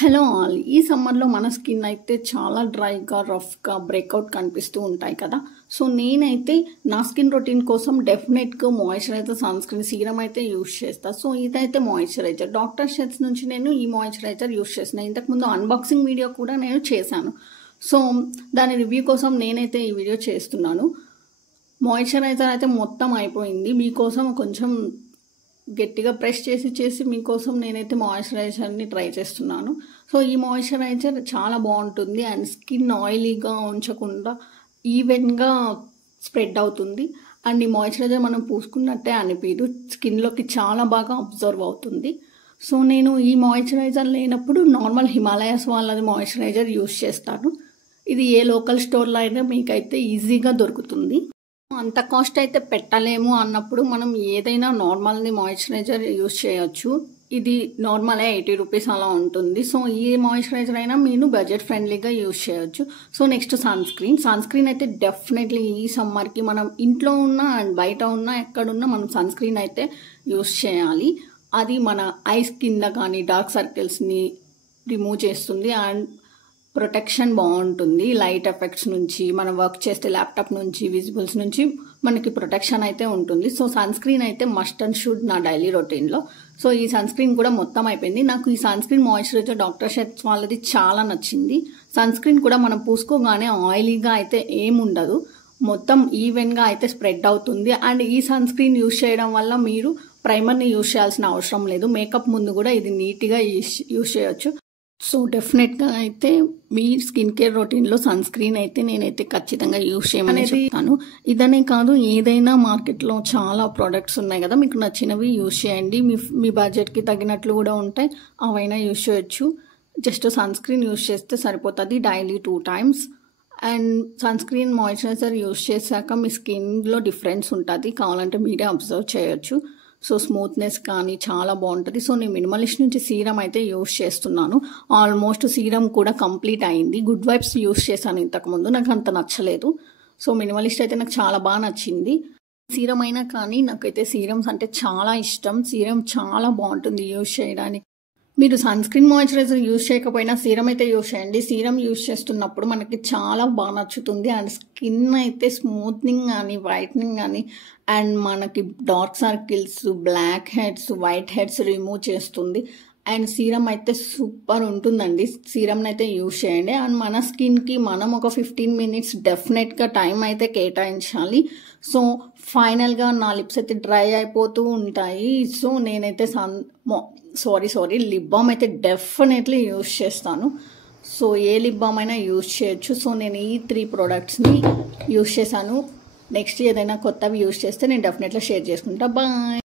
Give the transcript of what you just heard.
Hello all. ఈ సమ్మర్లో మన స్కిన్ అయితే చాలా డ్రైగా రఫ్గా బ్రేక్అవుట్ కనిపిస్తూ ఉంటాయి కదా. సో నేనైతే నా స్కిన్ రొటీన్ కోసం డెఫినెట్గా మాయిశ్చరైజర్ సన్ స్క్రీన్ సీరం అయితే యూస్ చేస్తాను. సో ఇదైతే మాయిశ్చరైజర్ డాక్టర్ షెట్స్ నుంచి నేను ఈ మాయిశ్చరైజర్ యూస్ చేసిన. ఇంతకుముందు అన్బాక్సింగ్ వీడియో కూడా నేను చేశాను. సో దాని రివ్యూ కోసం నేనైతే ఈ వీడియో చేస్తున్నాను. మాయిశ్చరైజర్ అయితే మొత్తం అయిపోయింది. మీకోసం కొంచెం గట్టిగా ప్రెస్ చేసి మీకోసం నేనైతే మాయిశ్చరైజర్ని ట్రై చేస్తున్నాను. సో ఈ మాయిశ్చరైజర్ చాలా బాగుంటుంది అండ్ స్కిన్ ఆయిలీగా ఉంచకుండా ఈవెన్గా స్ప్రెడ్ అవుతుంది. అండ్ ఈ మాయిశ్చరైజర్ మనం పూసుకున్నట్టే అనిపించదు, స్కిన్లోకి చాలా బాగా అబ్జర్వ్ అవుతుంది. సో నేను ఈ మాయిశ్చరైజర్ లేనప్పుడు నార్మల్ హిమాలయాస్ వాళ్ళది మాయిశ్చరైజర్ యూస్ చేస్తాను. ఇది ఏ లోకల్ స్టోర్లో అయినా మీకైతే ఈజీగా దొరుకుతుంది. అంత కాస్ట్ అయితే పెట్టలేము అన్నప్పుడు మనం ఏదైనా నార్మల్ది మాయిశ్చరైజర్ యూస్ చేయొచ్చు. ఇది నార్మల్ 80 రూపీస్ అలా ఉంటుంది. సో ఈ మాయిశ్చరైజర్ అయినా మీరు బడ్జెట్ ఫ్రెండ్లీగా యూస్ చేయొచ్చు. సో నెక్స్ట్ సన్ స్క్రీన్ అయితే డెఫినెట్లీ ఈ సమ్మర్కి మనం ఇంట్లో ఉన్నా అండ్ బయట ఉన్నా ఎక్కడున్నా మనం సన్ స్క్రీన్ అయితే యూస్ చేయాలి. అది మన ఐస్ కింద కానీ డార్క్ సర్కిల్స్ని రిమూవ్ చేస్తుంది అండ్ ప్రొటెక్షన్ బాగుంటుంది. లైట్ ఎఫెక్ట్స్ నుంచి మనం వర్క్ చేస్తే ల్యాప్టాప్ నుంచి విజిబుల్స్ నుంచి మనకి ప్రొటెక్షన్ అయితే ఉంటుంది. సో సన్ స్క్రీన్ అయితే మస్ట్ అండ్ షుడ్ నా డైలీ రొటీన్లో. సో ఈ సన్ స్క్రీన్ కూడా మొత్తం అయిపోయింది. నాకు ఈ సన్ స్క్రీన్ మాయిశ్చరైజర్ డాక్టర్ షెట్స్ వాళ్ళది చాలా నచ్చింది. సన్ స్క్రీన్ కూడా మనం పూసుకోగానే ఆయిలీగా అయితే ఏముండదు, మొత్తం ఈవెన్గా అయితే స్ప్రెడ్ అవుతుంది. అండ్ ఈ సన్ స్క్రీన్ యూస్ చేయడం వల్ల మీరు ప్రైమర్ని యూస్ చేయాల్సిన అవసరం లేదు. మేకప్ ముందు కూడా ఇది నీట్గా యూస్ చేయొచ్చు. సో డెఫినెట్గా అయితే మీ స్కిన్ కేర్ రొటీన్లో సన్ స్క్రీన్ అయితే నేనైతే ఖచ్చితంగా యూస్ చేయమని చెప్తాను. ఇదనే కాదు, ఏదైనా మార్కెట్లో చాలా ప్రోడక్ట్స్ ఉన్నాయి కదా, మీకు నచ్చినవి యూస్ చేయండి. మీ బడ్జెట్కి తగినట్లు కూడా ఉంటాయి, అవైనా యూస్ చేయొచ్చు. జస్ట్ సన్ స్క్రీన్ యూస్ చేస్తే సరిపోతుంది daily 2 times. And sunscreen moisturiser use చేశాక మీ స్కిన్లో డిఫరెన్స్ ఉంటుంది, కావాలంటే మీరే అబ్జర్వ్ చేయొచ్చు. సో స్మూత్నెస్ కానీ చాలా బాగుంటుంది. సో నేను మినిమలిస్ట్ నుంచి సీరం అయితే యూస్ చేస్తున్నాను. ఆల్మోస్ట్ సీరం కూడా కంప్లీట్ అయింది. గుడ్ వైబ్స్ యూస్ చేశాను ఇంతకుముందు, నాకు అంత నచ్చలేదు. సో మినిమలిస్ట్ అయితే నాకు చాలా బాగా నచ్చింది. సీరం అయినా కానీ నాకైతే సీరమ్స్ అంటే చాలా ఇష్టం. సీరం చాలా బాగుంటుంది యూస్ చేయడానికి. మీరు సన్ స్క్రీన్ మాయిశ్చరైజర్ యూస్ చేయకపోయినా సీరం అయితే యూస్ చేయండి. సీరం యూస్ చేస్తున్నప్పుడు మనకి చాలా బాగా నచ్చుతుంది అండ్ స్కిన్ అయితే స్మూత్నింగ్ కానీ వైట్నింగ్ కానీ అండ్ మనకి dark circles, blackheads, whiteheads remove చేస్తుంది. అండ్ సీరం అయితే సూపర్ ఉంటుందండి. సీరంని అయితే యూస్ చేయండి. అండ్ మన స్కిన్కి మనం ఒక 15 minutes డెఫినెట్గా టైం అయితే కేటాయించాలి. సో ఫైనల్గా నా లిప్స్ అయితే డ్రై అయిపోతూ ఉంటాయి. సో నేనైతే లిప్ బామ్ అయితే డెఫినెట్లీ యూస్ చేస్తాను. సో ఏ లిప్ బామ్ అయినా యూస్ చేయొచ్చు. సో నేను ఈ 3 ప్రోడక్ట్స్ని యూస్ చేశాను. నెక్స్ట్ ఏదైనా కొత్తవి యూస్ చేస్తే నేను డెఫినెట్గా షేర్ చేసుకుంటా. బాయ్.